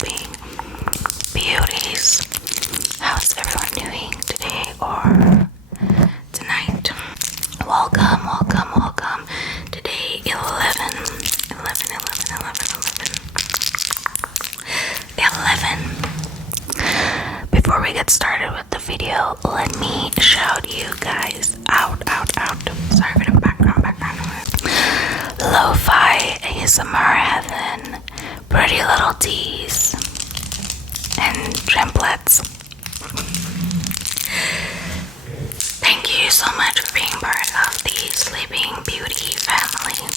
sleeping beauties. How's everyone doing today or tonight? Welcome, welcome, welcome. Today 11. Before we get started with the video, let me shout you guys out. Sorry for the background noise. Lo-fi ASMR Heaven, Pretty Little Teas, and Triplets. Thank you so much for being part of the Sleeping Beauty family.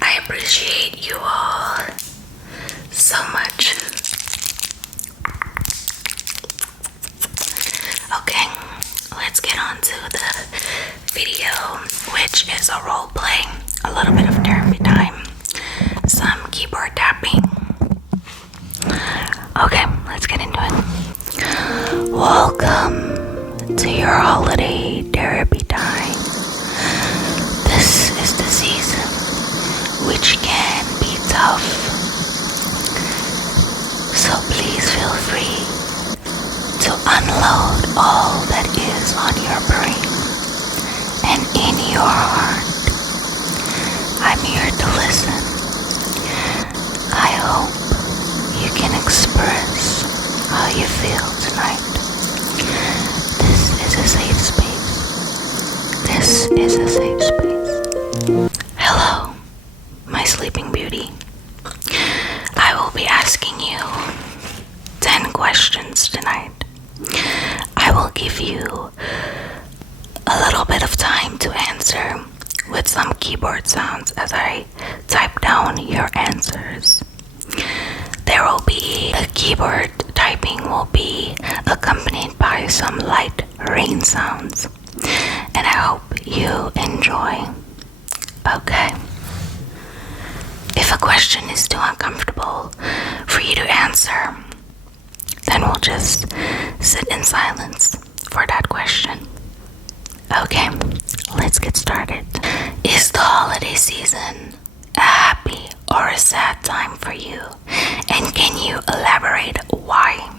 I appreciate you all so much. Okay, let's get on to the video, which is a role play, a little bit of therapy time, some keyboard tapping. Okay, let's get into it. Welcome to your holiday therapy time. This is the season which can be tough, so please feel free to unload all that is on your brain and in your heart. I'm here to listen. I hope you can express how you feel tonight. This is a safe space. This is a safe space. Hello, my sleeping beauty. I will be asking you 10 questions tonight. I will give you a little bit of time to answer with some keyboard sounds as I type down your answers. There will be a keyboard typing will be accompanied by some light rain sounds, and I hope you enjoy. Okay. If a question is too uncomfortable for you to answer, then we'll just sit in silence for that question. Okay, let's get started. Is the holiday season a happy or a sad time for you? And can you elaborate why?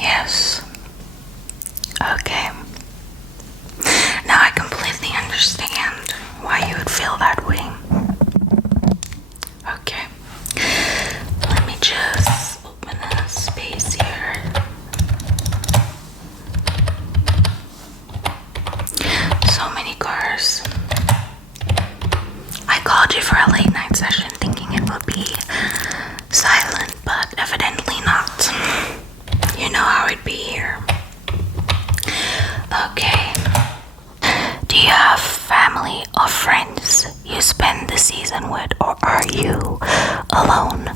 Yes. Okay. Now I completely understand why you would feel that way. Okay. Let me just open a space here. So many cars. I called you for a late night session thinking it would be silent, but evidently not. You know how it'd be here. Okay. Do you have family or friends you spend the season with, or are you alone?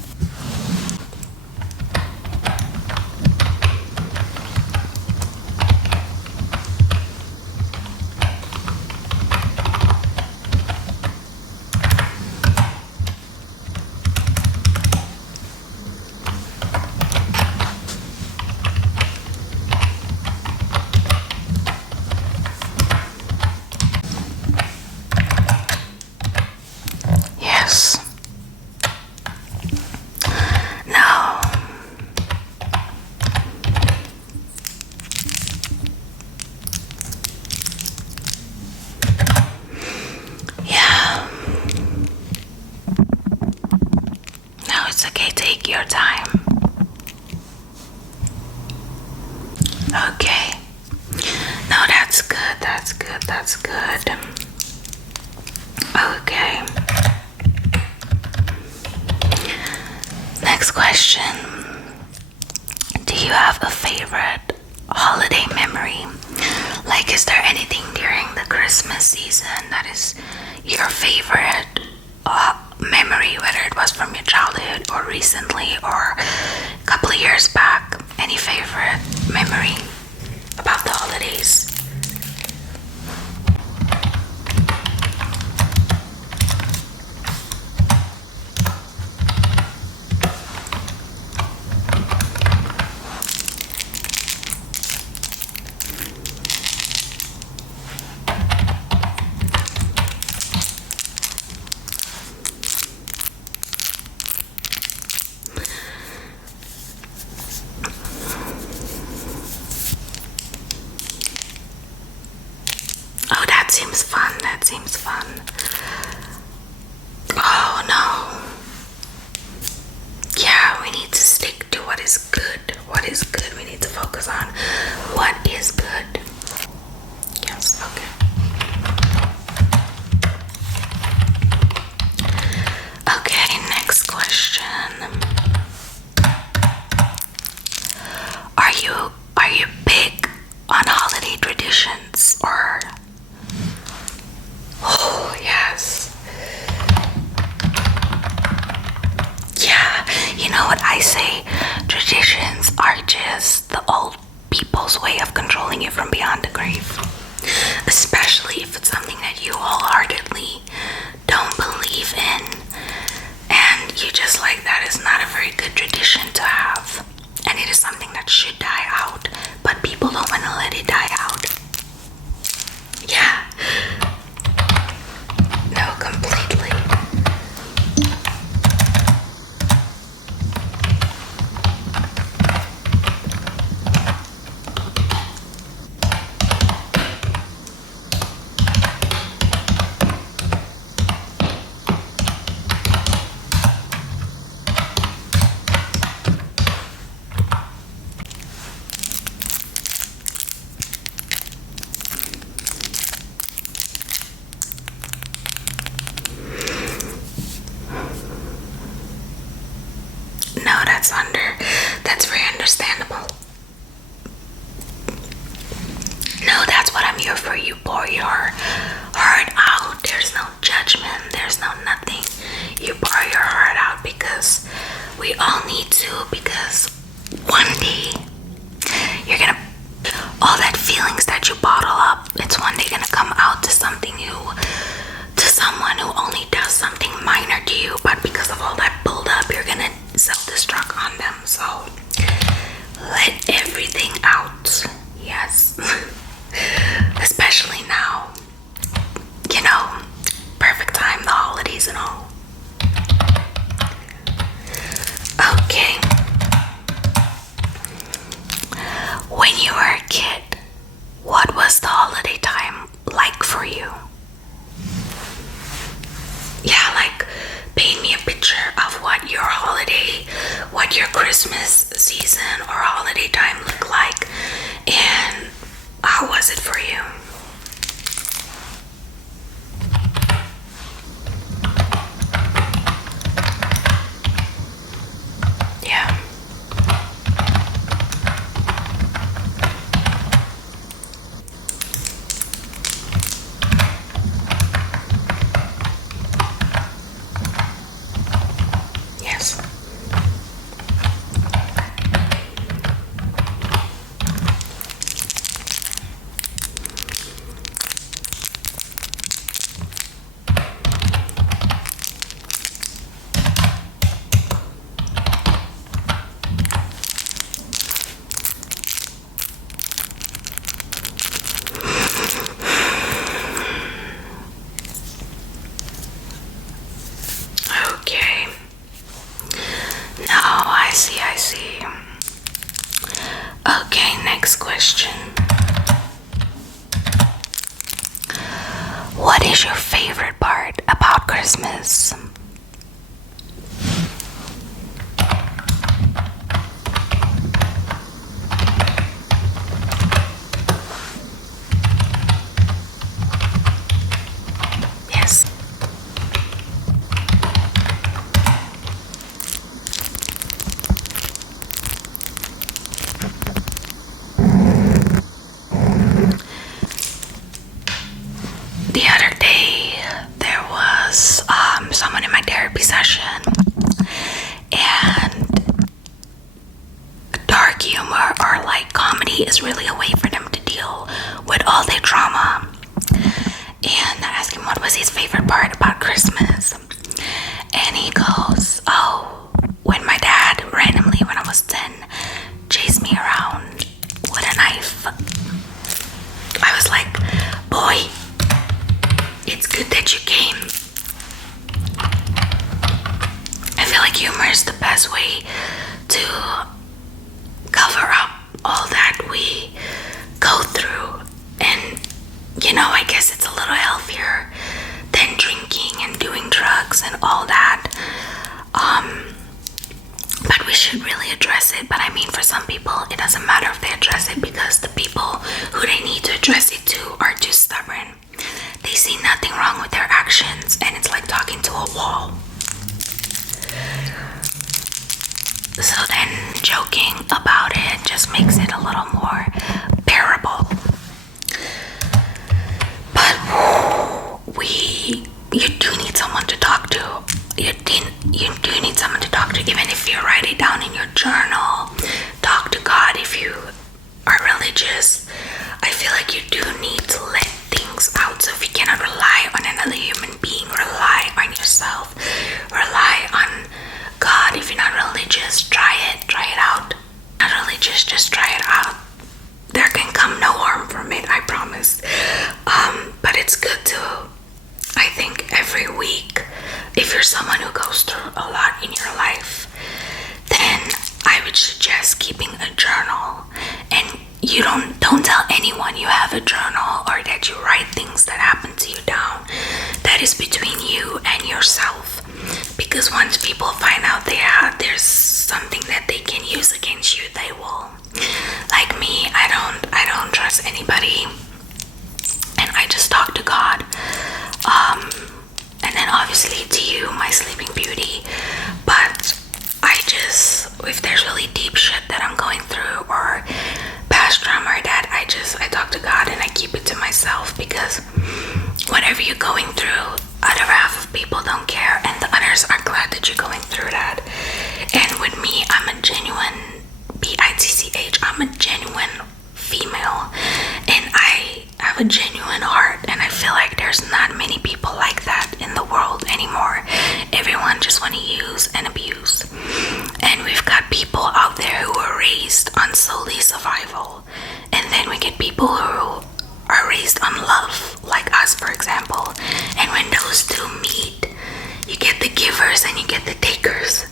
Yes. Now, yeah. Now it's okay, take your time. Okay. No, that's good. Okay. favorite holiday memory? Like, is there anything during the Christmas season that is your favorite memory, whether it was from your childhood or recently or a couple of years back? Any favorite memory about the holidays? Oh, that seems fun. That seems fun. Oh no. Yeah, we need to stick to what is good. What is good? We need to focus on what is good. Yes, okay. Okay, next question. Are you big on holiday traditions or? Oh, yes. Yeah, you know what I say? Traditions are just the old people's way of controlling you from beyond the grave. Especially if it's something that you wholeheartedly don't believe in. And you just like, that is not a very good tradition to have. And it is something that should die out. But people don't want to let it die out. Yeah. No, completely. No, that's very understandable. No, that's what I'm here for. You pour your heart out. There's no judgment. There's no nothing. You pour your heart out because we all need to, because one day you're gonna, all that feelings that you bottle up, it's one day gonna come out to something new, to someone who only does something minor to you, but because of all that build up, you're gonna self-destruct on them. So let everything out. Yes. Especially now, you know, perfect time, the holidays and all. Okay. really a way for them to deal with all their trauma. And I asked him what was his favorite part about Christmas. And he goes, oh, when my dad randomly, when I was 10, chased me around with a knife. I was like, boy, it's good that you came. I feel like humor is the best way to cover up all that we go through. And, you know, I guess it's a little healthier than drinking and doing drugs and all that. But we should really address it. But I mean, for some people, it doesn't matter if they address it, because the people who they need to address it to are too stubborn. They see nothing wrong with their actions, and it's like talking to a wall. So then joking about it just makes it a little more bearable. But you do need someone to talk to. You do need someone to talk to, even if you write it down in your journal. Talk to God if you are religious. I feel like you do need to let things out. So if you cannot rely on another human being, rely on yourself. Rely on God. If you're not religious, try it out. Not religious, just try it out. There can come no harm from it, I promise. But it's good to, I think, every week, if you're someone who goes through a lot in your life, then I would suggest keeping a journal. And you don't tell anyone you have a journal or that you write things that happen to you down. That is between you and yourself. Because once people find out there's something that they can use against you, they will. Like me, I don't trust anybody, and I just talk to God. And then obviously to you, my sleeping beauty. But if there's really deep shit that I'm going through, or past trauma or that, I talk to God and I keep it to myself, because whatever you're going through, other half of people don't care, and the others are glad that you're going through that. And with me, I'm a genuine bitch. I'm a genuine female, and I have a genuine heart, and I feel like there's not many people like that in the world anymore. Everyone just want to use and abuse. And we've got people out there who are raised on solely survival, and then we get people who are raised on love, like us, for example. And when those two meet, you get the givers and you get the takers,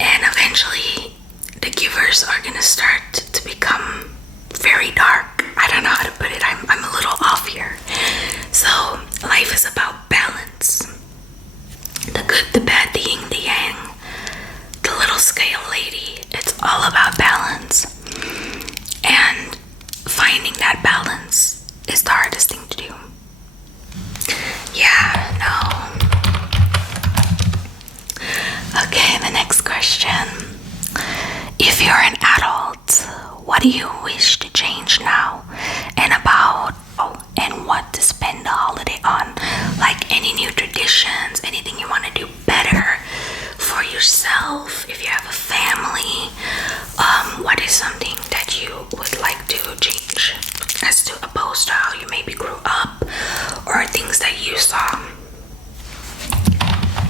and eventually the givers are gonna start to become very dark. I don't know how to put it. I'm a little off here. So life is about balance. The good, the bad, the yin, the yang, the little scale lady. It's all about balance. And finding that balance is the hardest thing to do. Yeah, no. Okay, the next question. If you're an adult, what do you wish to change now, and about, and what to spend the holiday on? Like any new traditions, anything you want to do better for yourself, if you have a family, what is something that you would like to change as to opposed to how you maybe grew up, or things that you saw?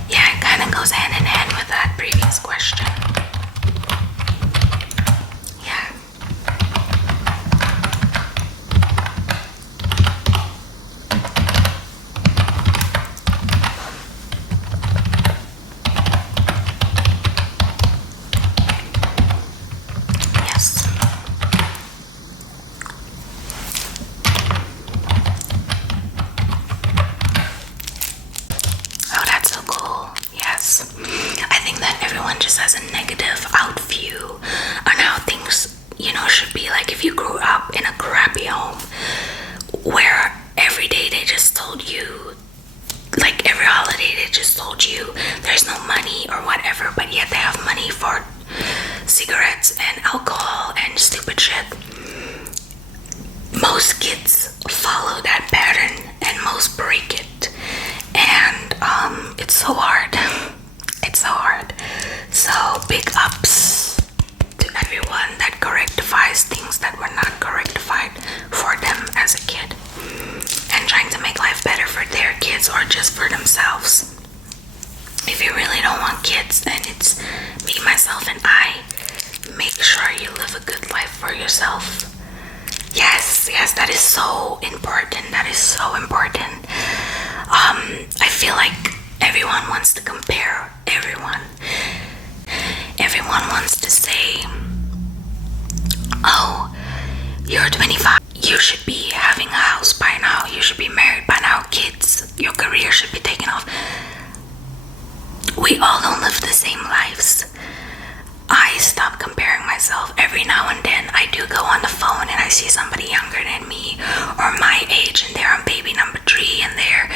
Yeah, it kind of goes hand in hand with that previous question. Yeah. Yes. Oh, that's so cool. Yes. I think that everyone just has a negative out view on how things, should be. Like if you grew up in a crappy home where every day they just told you, like every holiday they just told you there's no money or whatever, but yet they have money for cigarettes and alcohol and stupid shit. Most kids follow that pattern and most break it, and it's so hard. It's so hard. So big ups to everyone that correctifies things that were not correct choices for themselves. If you really don't want kids, then it's me, myself, and I. Make sure you live a good life for yourself. Yes, that is so important. That is so important. I feel like everyone wants to compare everyone. Everyone wants to say, oh, you're 25. You should be having a house by now. You should be married by now. Kids, your career should be taken off. We all don't live the same lives. I stop comparing myself. Every now and then I do go on the phone and I see somebody younger than me or my age, and they're on baby number 3, and they're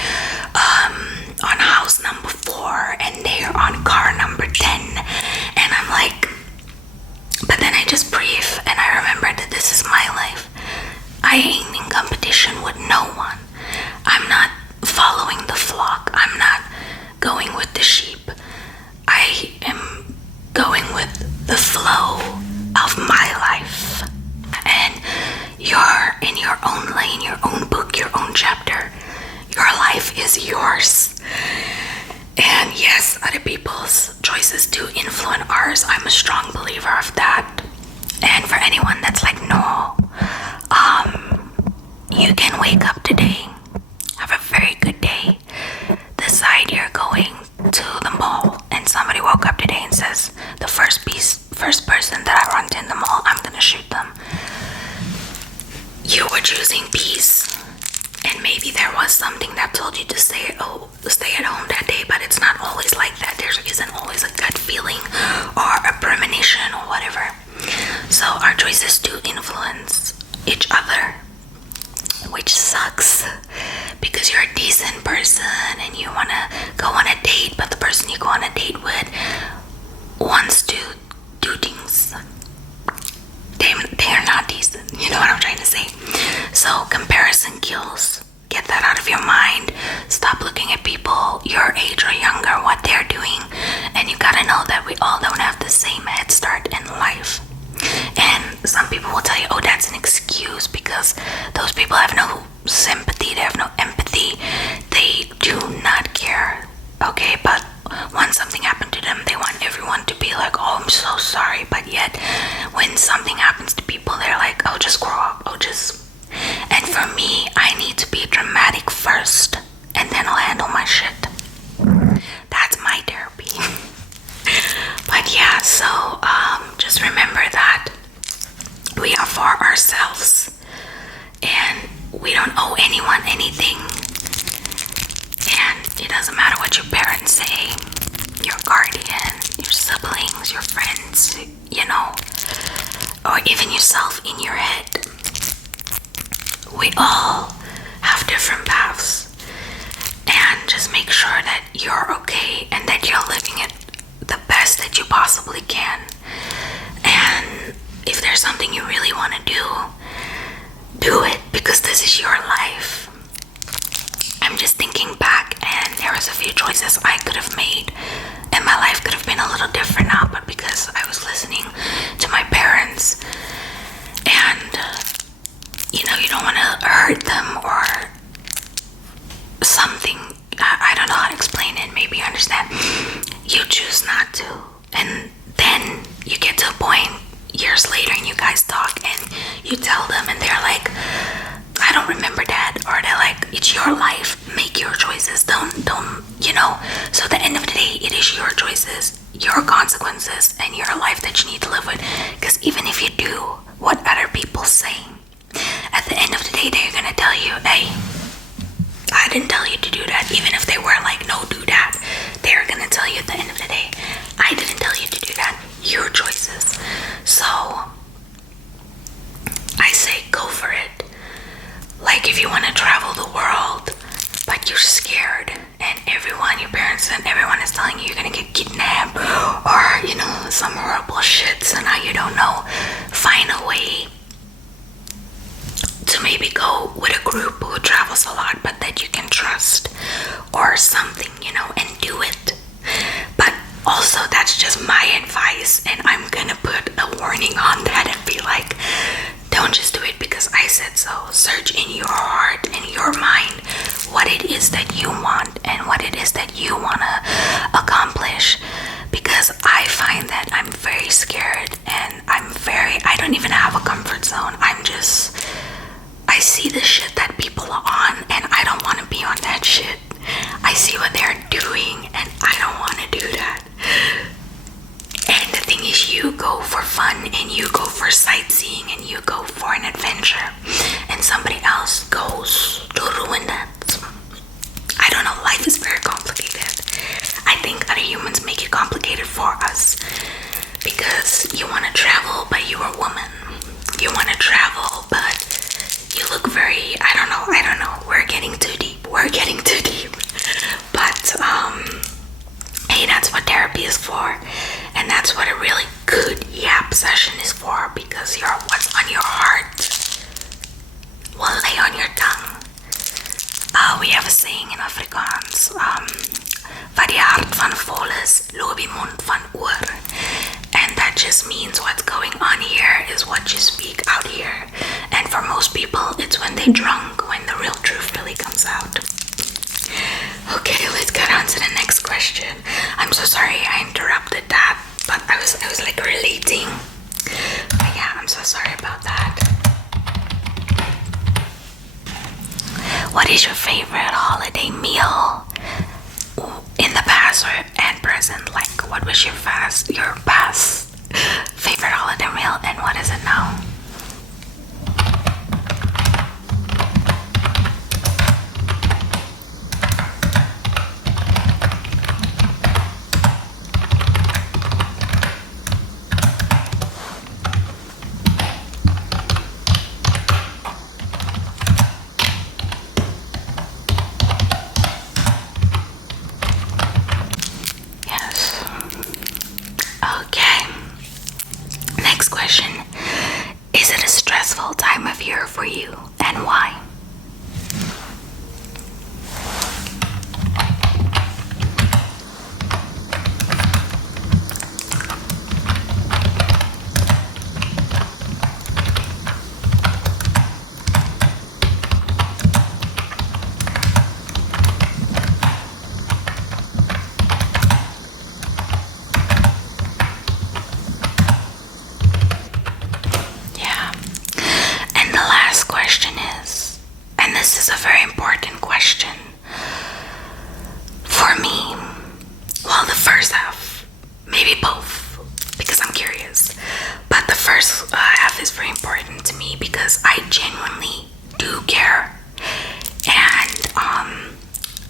on house number 4, and they're on car number 10, and I'm like, but then I just breathe and I remember that this is my life. I ain't in competition with no one. I'm not following the flock. I'm not going with the sheep. I am going with the flow of my life. And you're in your own lane, your own book, your own chapter. Your life is yours. And yes, other people's choices do influence ours. I'm a strong believer of that. And for anyone that's like, no, you can wake up today, have a very good day, decide you're going to the mall, and somebody woke up today and says, the first person that I run in the mall, I'm gonna shoot them. You were choosing peace, and maybe there was something that told you to stay at home that day, but it's not always like that. There isn't always a gut feeling or a premonition or whatever. So our choices do influence each other, which sucks because you're a decent person and you want to go on a date, but the person you go on a date with wants to do things they're not decent. You know what I'm trying to say? So comparison kills. Get that out of your mind. Stop looking at people your age or younger, what they're doing, and you gotta know that we all don't have the same head start in life. And some people will tell you, oh, that's an excuse because those people have no sympathy, they have no empathy, they do not care. Okay, but when something happened to them, they want everyone to be like, oh, I'm so sorry. But yet when something happens to people, they're like, oh, just grow up, and for me, I need to be dramatic first and then I'll handle my shit. That's my therapy. But yeah, so just remember that we are for ourselves and we don't owe anyone anything. And it doesn't matter what your parents say, your guardian, your siblings, your friends, you know, or even yourself in your head. We all have different paths. And just make sure that you're okay and that you're living it the best that you possibly can. And if there's something you really want to do it, because this is your life. I'm just thinking back and there was a few choices I could have made and my life could have been a little different now, but because I was listening to my parents and you don't want to hurt them or something. I don't know how to explain it. Maybe you understand. You choose not to, and then you get to a point years later and you guys talk and you tell them and they're like, I don't remember that, or they're like, it's your life, make your choices, don't so at the end of the day, it is your choices, your consequences, and your life that you need to live with. Because even if you do what other people say, at the end of the day, they're gonna tell you, hey, I didn't tell you to do that. Even if they were like, no, do that, they're gonna tell you at the end of the day, I didn't tell you to do that. Your choices. So I say go for it. Like if you want to travel the world but you're scared and everyone, your parents and everyone is telling you you're gonna get kidnapped or some horrible shit, so now you don't know, find a way to maybe go with a group who travels a lot but that you can trust or something, and do it. But also, that's just my advice, and I'm gonna put a warning on that and be like, don't just do it because I said so. Search in your heart and your mind what it is that you want and have a saying in Afrikaans, wat die hart van vol is, loop die mond van oor. And that just means what's going on here is what you speak out here. And for most people, it's when they're drunk, when the real truth really comes out. Okay, let's get on to the next question. I'm so sorry I interrupted that, but I was like relating. But yeah, I'm so sorry about that. What is your favorite holiday meal in the past and present? Like, what was your past favorite holiday meal, and what is it now? Question. Is it a stressful time of year for you, and why? This is a very important question. For me, well, the first half, maybe both, because I'm curious. But the first half is very important to me because I genuinely do care. And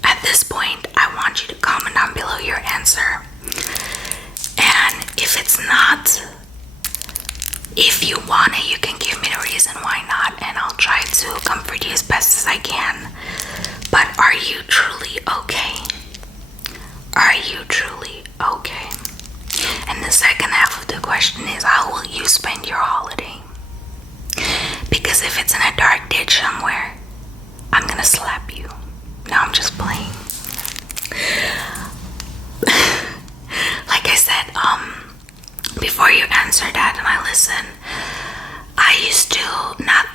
at this point, I want you to comment down below your answer. And if it's not, if you want it, you can give me the reason why not, and I'll try to comfort you as best as I can. But are you truly okay? Are you truly okay? And the second half of the question is, how will you spend your holiday? Because if it's in a dark ditch somewhere, I'm gonna slap you. No, I'm just playing. Like I said, before you answer that and I listen, I used to not,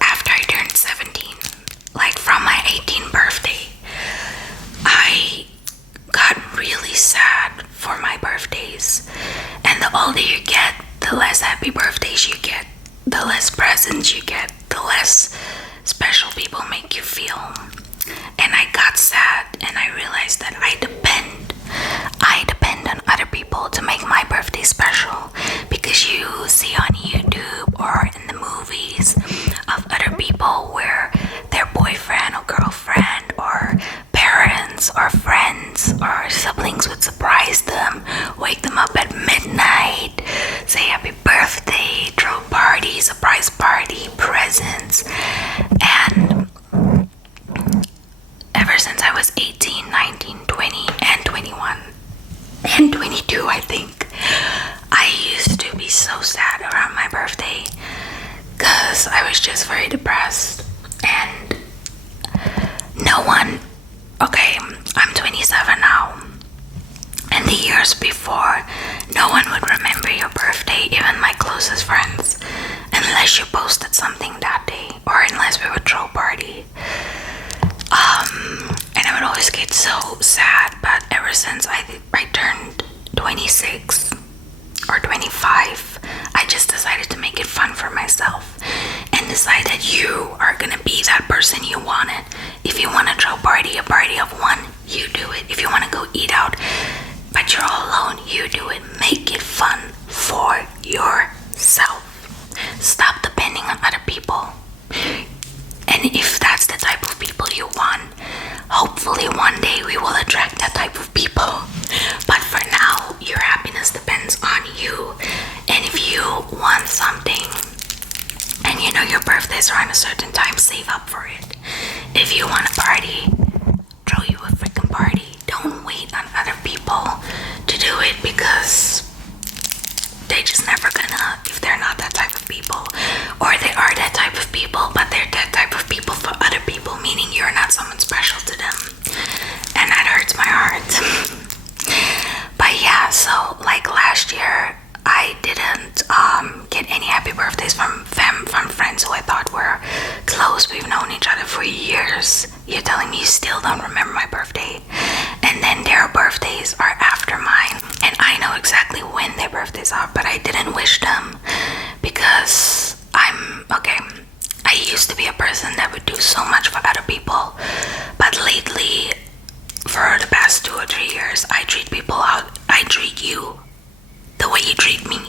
after I turned 17, like from my 18th birthday, I got really sad for my birthdays. And the older you get, the less happy birthdays you get, the less presents you get, the less special people make you feel. And I got sad and I realized that I depend on other people to make my birthday special, because you see on YouTube or in the movies of other people where their boyfriend or girlfriend or parents or friends or siblings would surprise them, wake them up at midnight, say happy birthday, throw a party, surprise party, presents. And ever since I was 18, 19, 20, and 21, and 22, I think, I used to be so sad around my birthday because I was just very depressed. And no one, okay, I'm 27 now, and the years before, no one would remember your birthday, even my closest friends, unless you posted something that day or unless we would throw a party. And I would always get so sad. But ever since I turned 26 or 25, I just decided to make it fun for myself and decide that you are gonna be that person you wanted. If you want to throw a party of one, you do it. If you want to go eat out but you're all alone, you do it. Make it fun for yourself. Stop depending on other people. And if that's the type of people you want, hopefully one day we will attract that type of people. But for now, your happiness depends on you. And if you want something and you know your birthday's around a certain time, save up for it. If you want a party, throw you a freaking party. Don't wait on other people to do it, because they just never gonna, if they're not that type of people, or they are that type of people but they're that type of people for other people. friends who I thought were close. We've known each other for years. You're telling me you still don't remember my birthday? And then their birthdays are after mine. And I know exactly when their birthdays are, but I didn't wish them because I used to be a person that would do so much for other people, but lately, for the past 2 or 3 years, I treat people out. I treat you the way you treat me.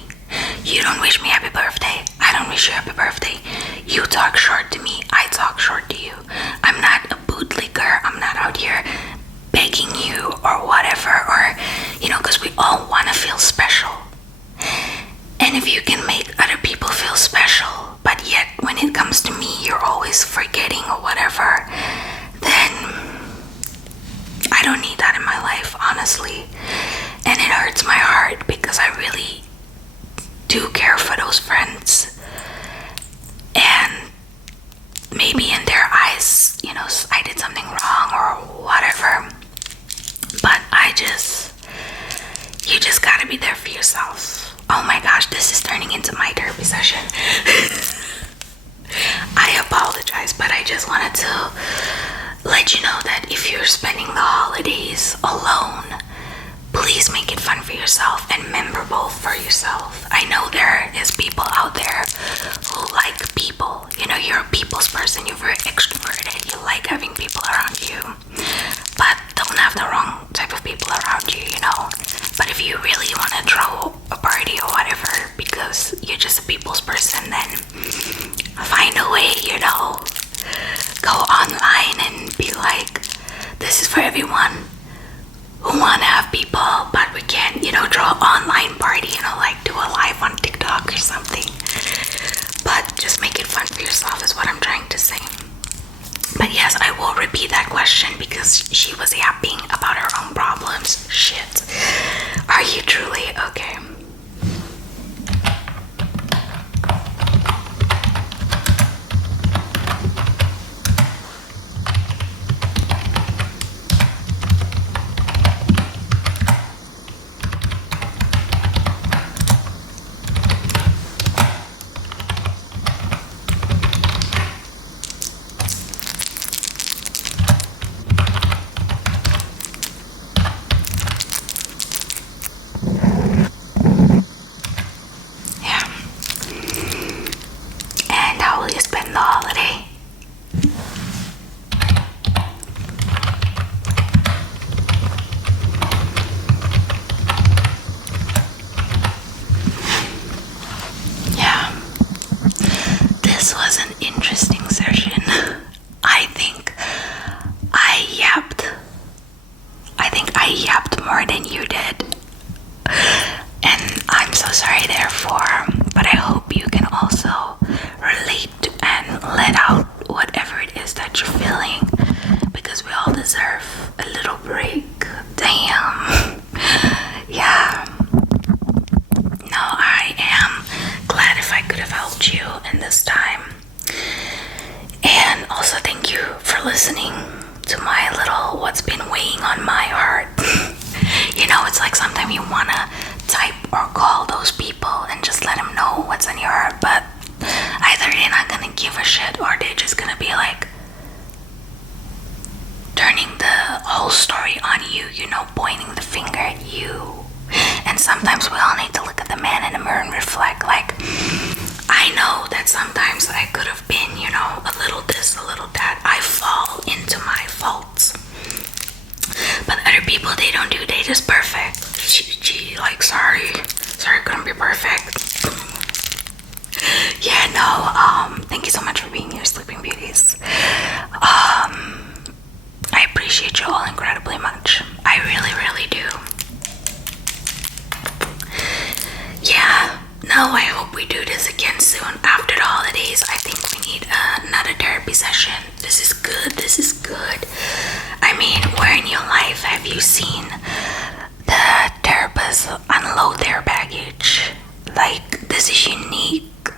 You don't wish me happy birthday, I don't wish you happy birthday. You talk short to me, I talk short to you. I'm not a bootlicker. I'm not out here begging you or whatever, or because we all want to feel special. And if you can make other people feel special, but yet when it comes to me you're always forgetting or whatever, then I don't need that in my life, honestly. And it hurts my heart because I really do care for those friends. And maybe in their eyes, I did something wrong or whatever. But you just gotta be there for yourself. Oh my gosh, this is turning into my therapy session. I apologize, but I just wanted to let you know that if you're spending the holidays alone, please make it fun for yourself and memorable for yourself. I know there is people out there who like people. You're a people's person. You're very extroverted. You like having people around you. But don't have the wrong type of people around you, But if you really want to throw a party or whatever because you're just a people's person, then find a way, go online and be like, this is for everyone who want to have people, but we can't, throw an online party, like do a live on TikTok or something. But just make it fun for yourself is what I'm trying to say. But yes, I will repeat that question because she was yapping about her own problems. Shit. Are you truly okay? This was an interesting session. I think I yapped more than you did. And I'm so sorry therefore, but I hope you can also relate and let out whatever it is that you're feeling, because we all deserve a little break. Damn. Yeah. No, I am glad if I could have helped you in this time. And also thank you for listening to my little what's been weighing on my heart. It's like sometimes you want to type or call those people and just let them know what's in your heart, but either they're not gonna give a shit or they're just gonna be like turning the whole story on you, pointing the finger at you. And sometimes we all need to look at the man in the mirror and reflect, like, I know that sometimes I could have been, a little this, a little that. I fall into my faults. But other people, they don't do, they just perfect. Like, sorry, couldn't be perfect. Yeah, no, thank you so much for being here, Sleeping Beauties. I appreciate you all incredibly much. I really, really do. Yeah, no, I hope we do this again soon after the holidays. I think we need another therapy session. This is good. I mean, where in your life have you seen the therapist unload their baggage? Like, this is unique.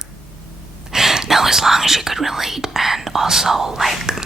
No, as long as you could relate, and also, like,